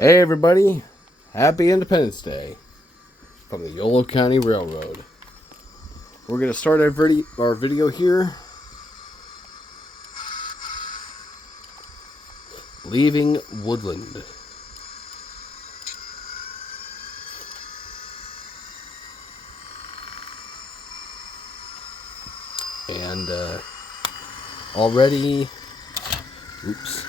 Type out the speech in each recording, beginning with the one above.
Hey everybody, happy Independence Day from the Yolo County Railroad. We're going to start our video here, leaving Woodland. And already, oops.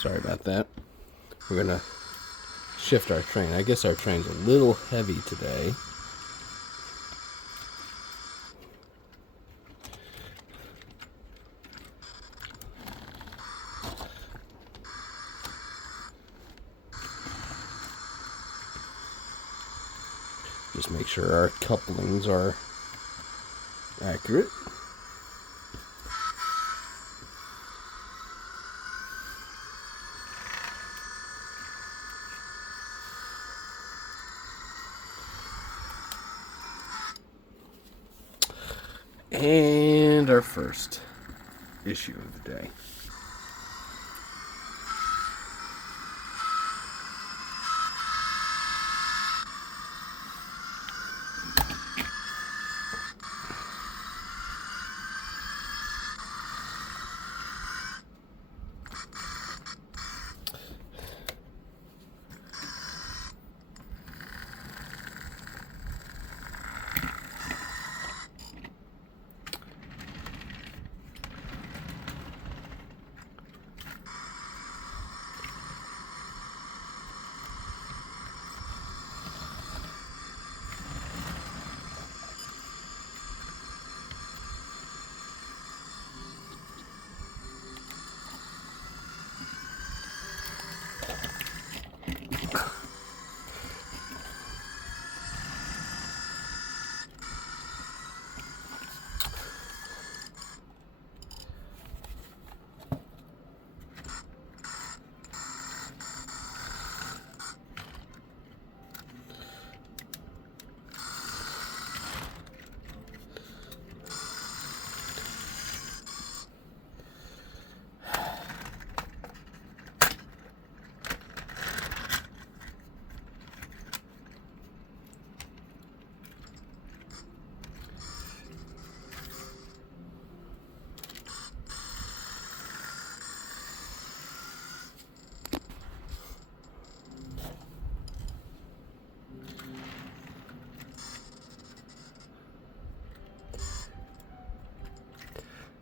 Sorry about that. We're going to shift our train. I guess our train's a little heavy today. Just make sure our couplings are accurate. And our first issue of the day.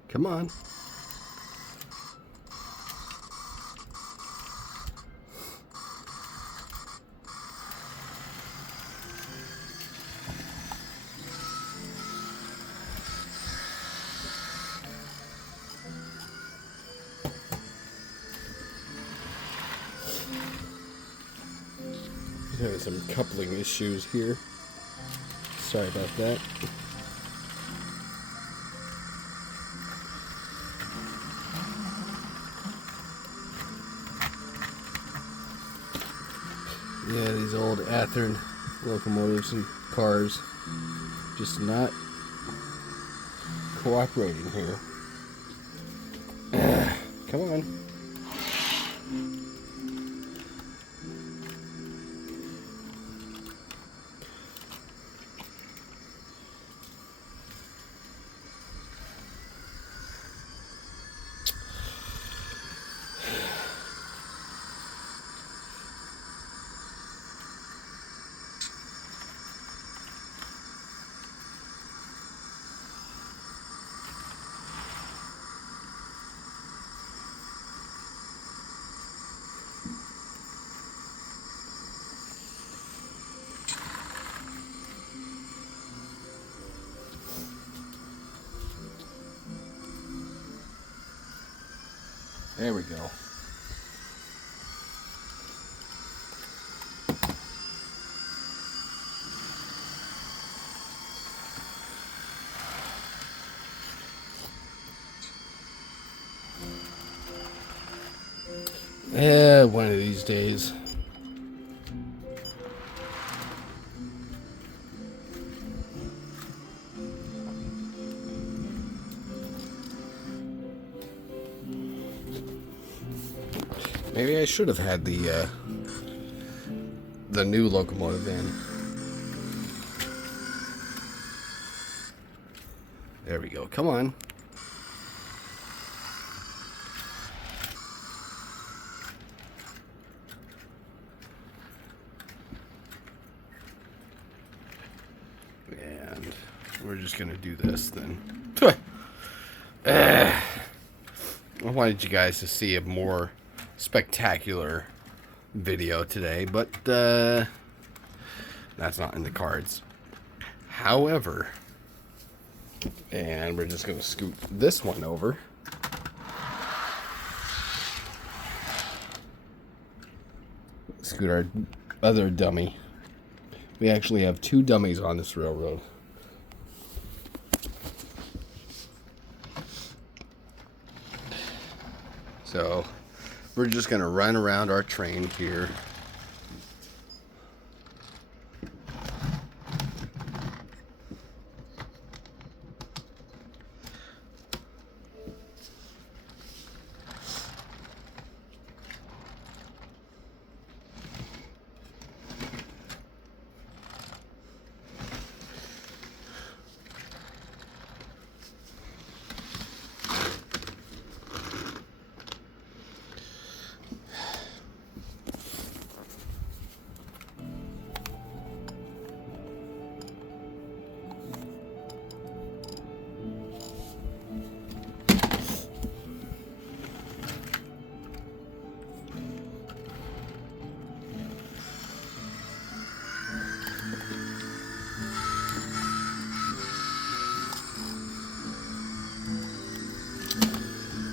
Come on. Having some coupling issues here. Sorry about that. Yeah, these old Athearn locomotives and cars just not cooperating here. Come on. There we go. One of these days. Maybe I should have had the new locomotive in. There we go. Come on. And we're just going to do this then. I wanted you guys to see a more spectacular video today, but that's not in the cards. However, and we're just going to scoot this one over. Scoot our other dummy. We actually have two dummies on this railroad. So we're just going to run around our train here.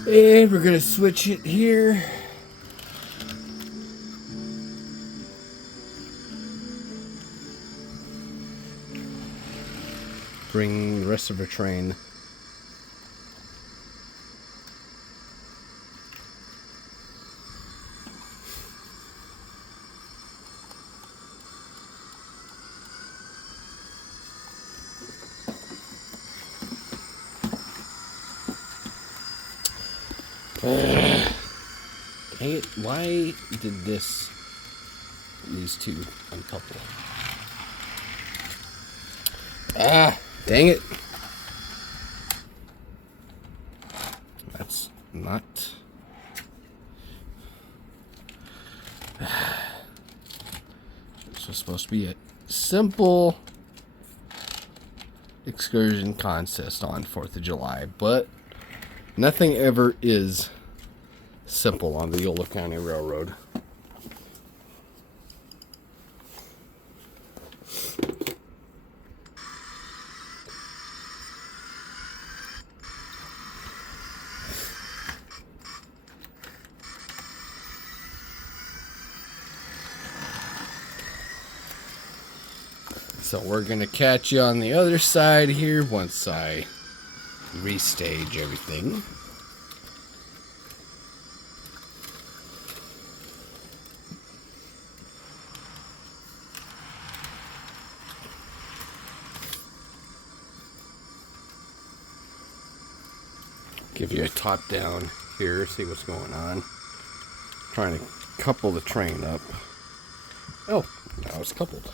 And we're going to switch it here. Bring the rest of our train. Dang it, why did these two uncouple? Dang it. That's not... This was supposed to be a simple excursion contest on 4th of July, but nothing ever is simple on the Yolo County Railroad. So we're gonna catch you on the other side here once I restage everything. Give you a top down here, see what's going on. Trying to couple the train up. Oh, now it's coupled.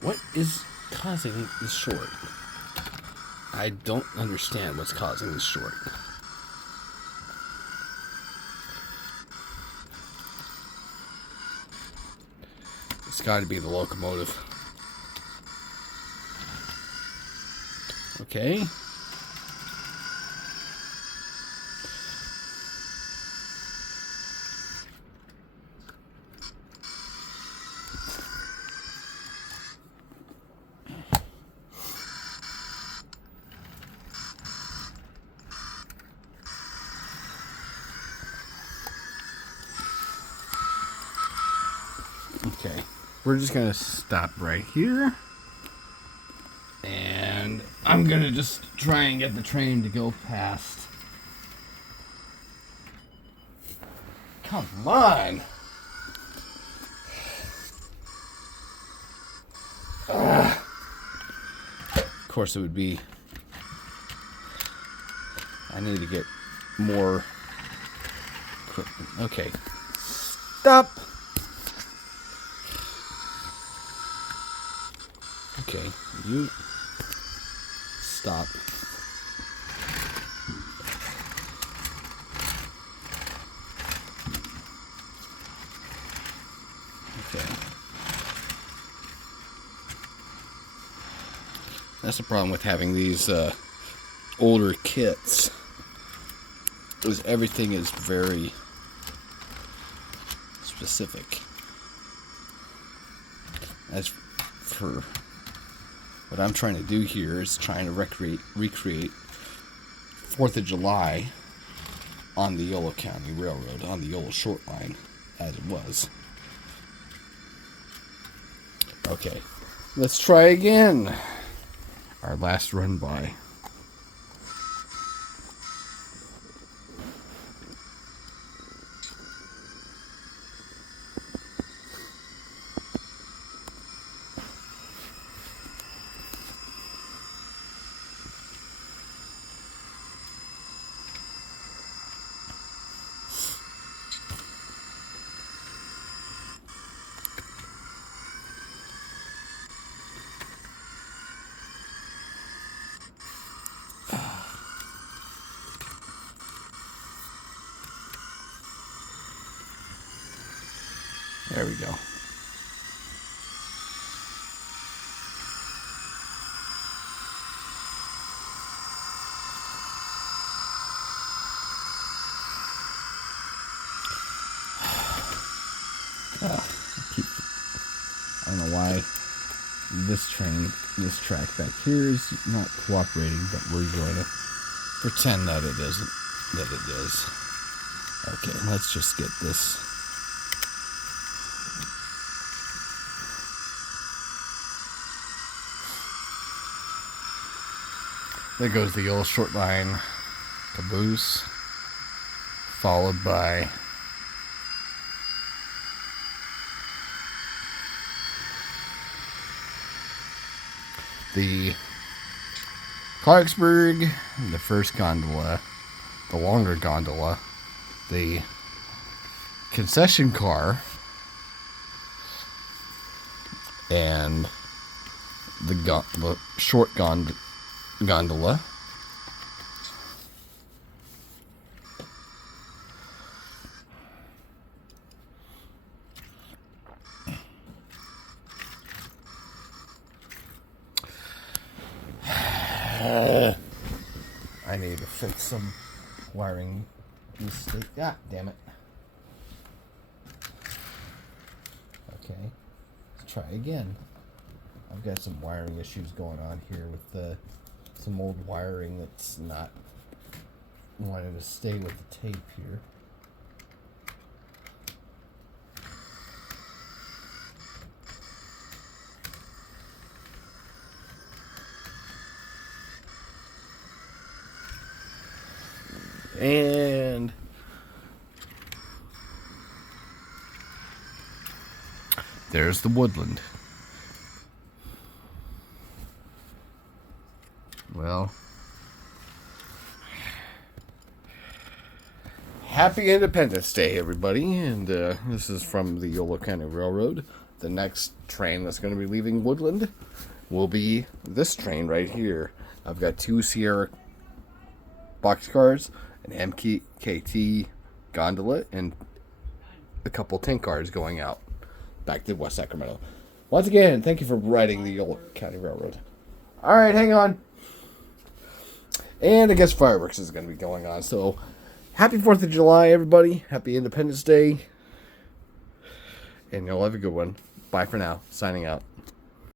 What is causing this short? I don't understand what's causing this short. It's got to be the locomotive. Okay. we're just going to stop right here. And I'm going to just try and get the train to go past. Come on. Of course, it would be... I need to get more equipment. Okay. Stop. Okay, you stop. Okay. That's the problem with having these older kits. Is everything is very specific. As for what I'm trying to do here is trying to recreate 4th of July on the Yolo County Railroad, on the Yolo short line, as it was. Okay, let's try again. Our last run by. There we go. I don't know why this track back here is not cooperating, but we're going to pretend that it isn't, that it is. Okay, let's just get this. There goes the Yolo short line caboose, followed by the Clarksburg, the first gondola, the longer gondola, the concession car, and the short gondola. I need to fix some wiring mistake. Ah, damn it. Okay, let's try again. I've got some wiring issues going on here with some old wiring that's not wanting to stay with the tape here. And there's the woodland. Well, happy Independence Day, everybody. And this is from the Yolo County Railroad. The next train that's going to be leaving Woodland will be this train right here. I've got 2 Sierra boxcars, an MKT gondola, and a couple tank cars going out back to West Sacramento. Once again, thank you for riding the Yolo County Railroad. All right, hang on. And I guess fireworks is going to be going on. So, happy 4th of July, everybody. Happy Independence Day. And you'll have a good one. Bye for now. Signing out.